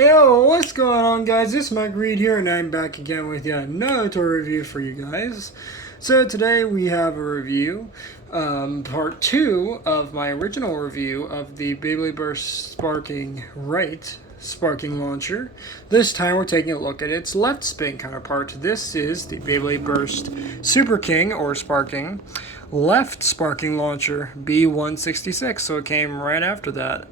Yo, what's going on, guys? It's Mike Reed here, and I'm back again with yet another toy review for you guys. So today we have a review, part 2 of my original review of the Beyblade Burst Sparking Sparking Launcher. This time we're taking a look at its left spin counterpart. This is the Beyblade Burst Super King, or Sparking, left sparking launcher B166, so it came right after that,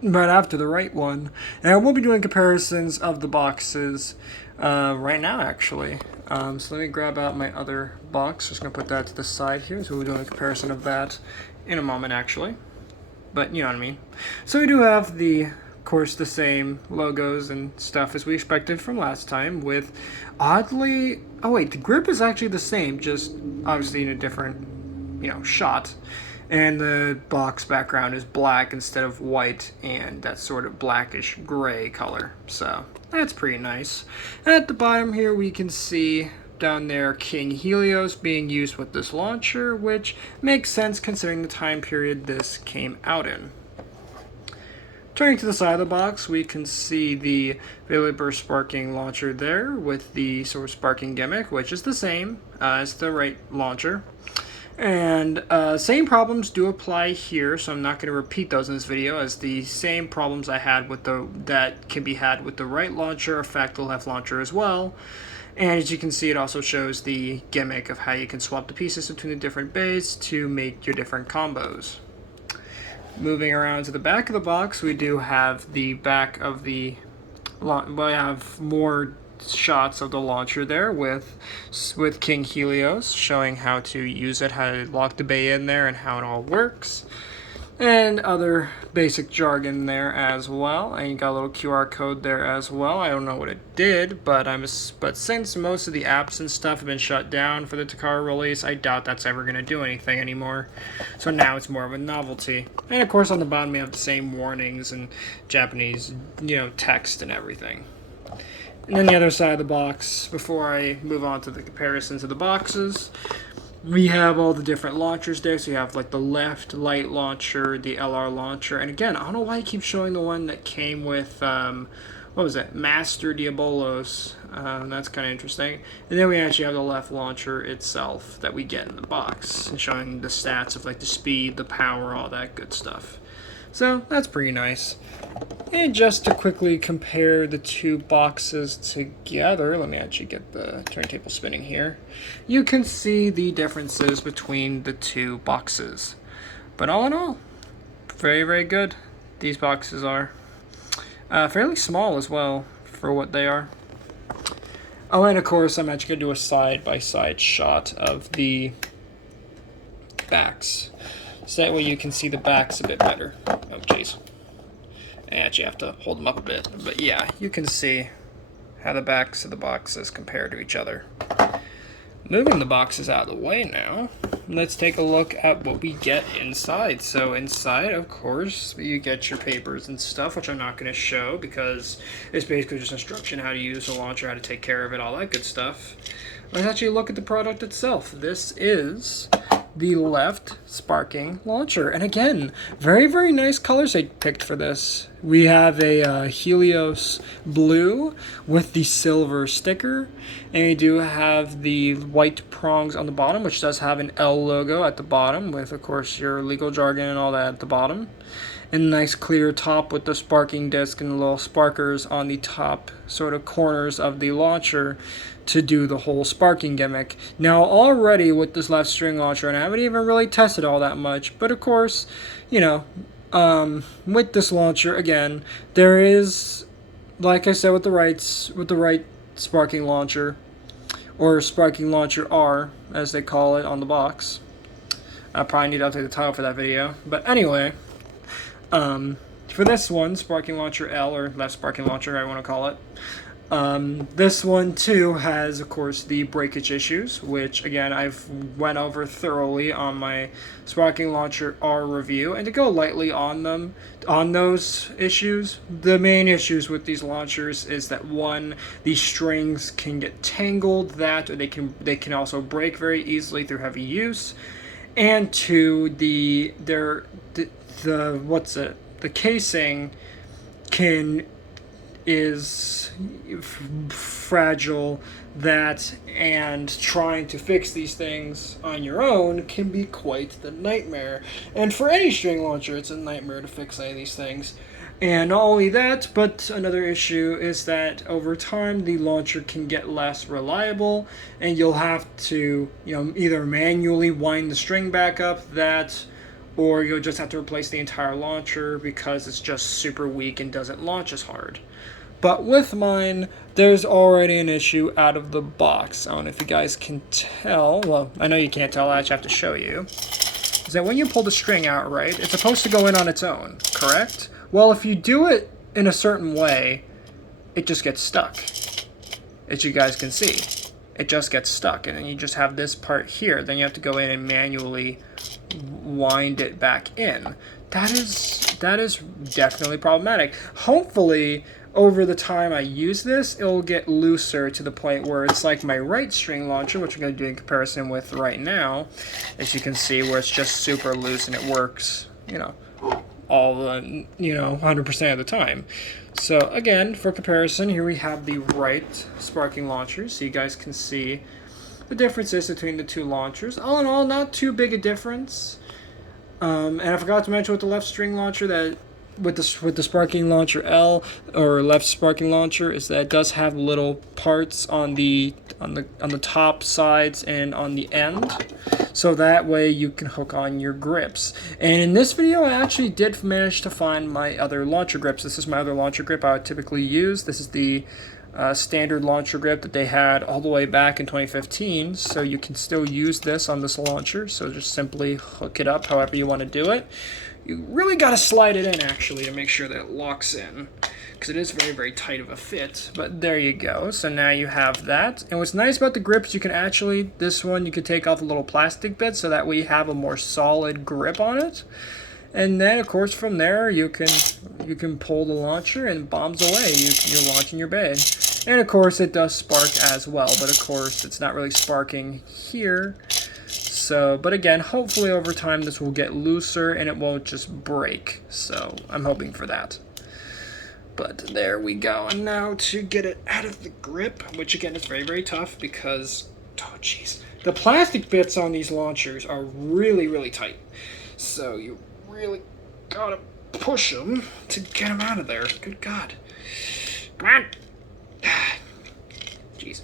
right after the right one. And we'll be doing comparisons of the boxes right now, actually. So let me grab out my other box. Just gonna put that to the side here, so we'll be doing a comparison of that in a moment, actually. But you know what I mean. So we do have of course, the same logos and stuff as we expected from last time, with oddly, oh wait, the grip is actually the same, just obviously in a different shot, and the box background is black instead of white and that sort of blackish gray color, so that's pretty nice. And at the bottom here we can see down there King Helios being used with this launcher, which makes sense considering the time period this came out in. Turning to the side of the box, we can see the Beyblade Burst Sparking launcher there with the sort of sparking gimmick, which is the same as the right launcher. And same problems do apply here, so I'm not going to repeat those in this video, as the same problems I had with that can be had with the right launcher affect the left launcher as well. And as you can see, it also shows the gimmick of how you can swap the pieces between the different bays to make your different combos. Moving around to the back of the box, we do have the back of we have more shots of the launcher there with King Helios, showing how to use it, how to lock the bay in there, and how it all works, and other basic jargon there as well. And you got a little QR code there as well. I don't know what it did, but since most of the apps and stuff have been shut down for the Takara release, I doubt that's ever going to do anything anymore. So now it's more of a novelty. And of course on the bottom we have the same warnings and Japanese, text and everything. And then the other side of the box, before I move on to the comparisons of the boxes, we have all the different launchers there. So you have like the left light launcher, the LR launcher, and again, I don't know why I keep showing the one that came with, what was it, Master Diabolos. That's kind of interesting. And then we actually have the left launcher itself that we get in the box, and showing the stats of like the speed, the power, all that good stuff. So that's pretty nice. And just to quickly compare the two boxes together, let me actually get the turntable spinning here. You can see the differences between the two boxes. But all in all, very, very good. These boxes are fairly small as well for what they are. Oh, and of course, I'm actually going to do a side-by-side shot of the backs. So that way you can see the backs a bit better. Oh, jeez. I actually have to hold them up a bit. But yeah, you can see how the backs of the boxes compare to each other. Moving the boxes out of the way now, let's take a look at what we get inside. So inside, of course, you get your papers and stuff, which I'm not going to show because it's basically just instruction how to use the launcher, how to take care of it, all that good stuff. Let's actually look at the product itself. This is the left sparking launcher, and again, very, very nice colors they picked for this. We have a Helios blue with the silver sticker, and we do have the white prongs on the bottom, which does have an L logo at the bottom with, of course, your legal jargon and all that at the bottom, and a nice clear top with the sparking disc and the little sparkers on the top sort of corners of the launcher to do the whole sparking gimmick. Now already with this left string launcher, and I haven't even really tested all that much, but of course, with this launcher, again, there is, like I said, with the right sparking launcher, or sparking launcher R, as they call it on the box. I probably need to update the title for that video, but anyway, for this one, sparking launcher L, or left sparking launcher, I want to call it. This one too has, of course, the breakage issues, which again I've went over thoroughly on my sparking launcher R review. And to go lightly on those issues, the main issues with these launchers is that one, the strings can get tangled, or they can also break very easily through heavy use, and two, the casing can is fragile, that and trying to fix these things on your own can be quite the nightmare. And for any string launcher, it's a nightmare to fix any of these things. And not only that, but another issue is that over time the launcher can get less reliable, and you'll have to, either manually wind the string back up, or you'll just have to replace the entire launcher because it's just super weak and doesn't launch as hard. But with mine, there's already an issue out of the box. I don't know if you guys can tell. Well, I know you can't tell, I actually have to show you. Is that when you pull the string out, right, it's supposed to go in on its own, correct? Well, if you do it in a certain way, it just gets stuck. As you guys can see, it just gets stuck. And then you just have this part here. Then you have to go in and manually wind it back in. That is definitely problematic. Hopefully, over the time I use this, it'll get looser to the point where it's like my right string launcher, which I'm going to do in comparison with right now, as you can see, where it's just super loose and it works, all the, 100% of the time. So again, for comparison, here we have the right sparking launcher, so you guys can see the differences between the two launchers. All in all, not too big a difference. And I forgot to mention with the left string launcher that with the sparking launcher L, or left sparking launcher, is that it does have little parts on the top sides and on the end, so that way you can hook on your grips. And in this video, I actually did manage to find my other launcher grips. This is my other launcher grip I would typically use. This is the standard launcher grip that they had all the way back in 2015, so you can still use this on this launcher. So just simply hook it up however you want to do it. You really got to slide it in, actually, to make sure that it locks in, because it is very, very tight of a fit. But there you go. So now you have that. And what's nice about the grips, you can actually, this one, you can take off a little plastic bit, so that way you have a more solid grip on it. And then, of course, from there, you can pull the launcher and bombs away. You're launching your bed. And, of course, it does spark as well. But, of course, it's not really sparking here. So, but again, hopefully over time this will get looser and it won't just break. So I'm hoping for that. But there we go. And now to get it out of the grip, which again is very, very tough because, oh jeez, the plastic bits on these launchers are really, really tight. So you really gotta push them to get them out of there. Good God. Come on. Jeez.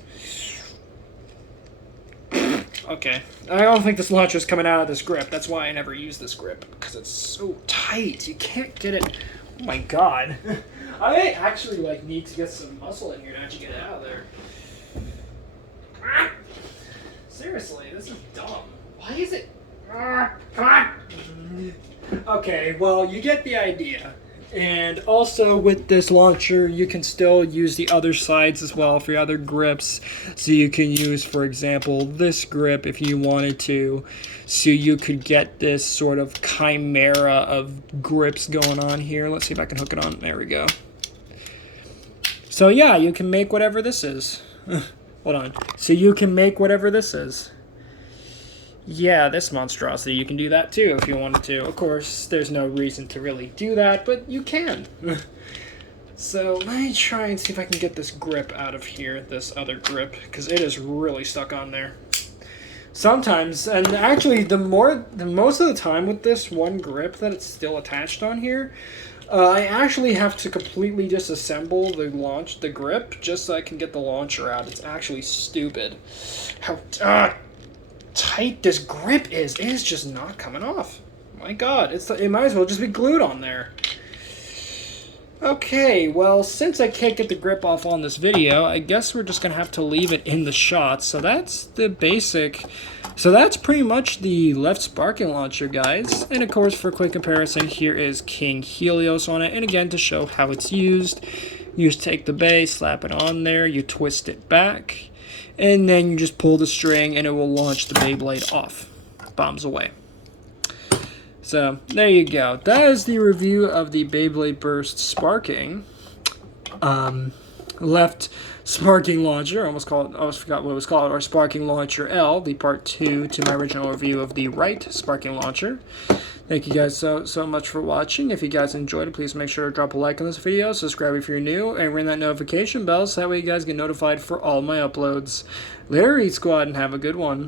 Okay, I don't think this launcher is coming out of this grip. That's why I never use this grip, because it's so tight. You can't get it. Oh my God. I actually need to get some muscle in here to actually get it out of there. Seriously, this is dumb. Why is it? Come on. Okay, well, you get the idea. And also with this launcher, you can still use the other sides as well for your other grips. So you can use, for example, this grip if you wanted to. So you could get this sort of chimera of grips going on here. Let's see if I can hook it on. There we go. So yeah, you can make whatever this is. Hold on. So you can make whatever this is. Yeah, this monstrosity, you can do that too if you wanted to. Of course, there's no reason to really do that, but you can. So let me try and see if I can get this grip out of here, this other grip, because it is really stuck on there. Sometimes, and actually the most of the time with this one grip that it's still attached on here, I actually have to completely disassemble the grip just so I can get the launcher out. It's actually stupid. How tight this grip is. It is just not coming off. My God, it might as well just be glued on there. Okay, well, since I can't get the grip off on this video, I guess we're just gonna have to leave it in the shot. So that's the basic. So that's pretty much the left sparking launcher, guys. And of course, for quick comparison, here is King Helios on it. And again, to show how it's used, you just take the bay, slap it on there, you twist it back, and then you just pull the string and it will launch the Beyblade off. Bombs away. So there you go. That is the review of the Beyblade Burst Sparking. left sparking launcher. I almost forgot what it was called, or sparking launcher L, the part 2 to my original review of the right sparking launcher. Thank you guys so much for watching. If you guys enjoyed it, please make sure to drop a like on this video, subscribe if you're new, and ring that notification bell so that way you guys get notified for all my uploads. Later, Eat Squad, and have a good one.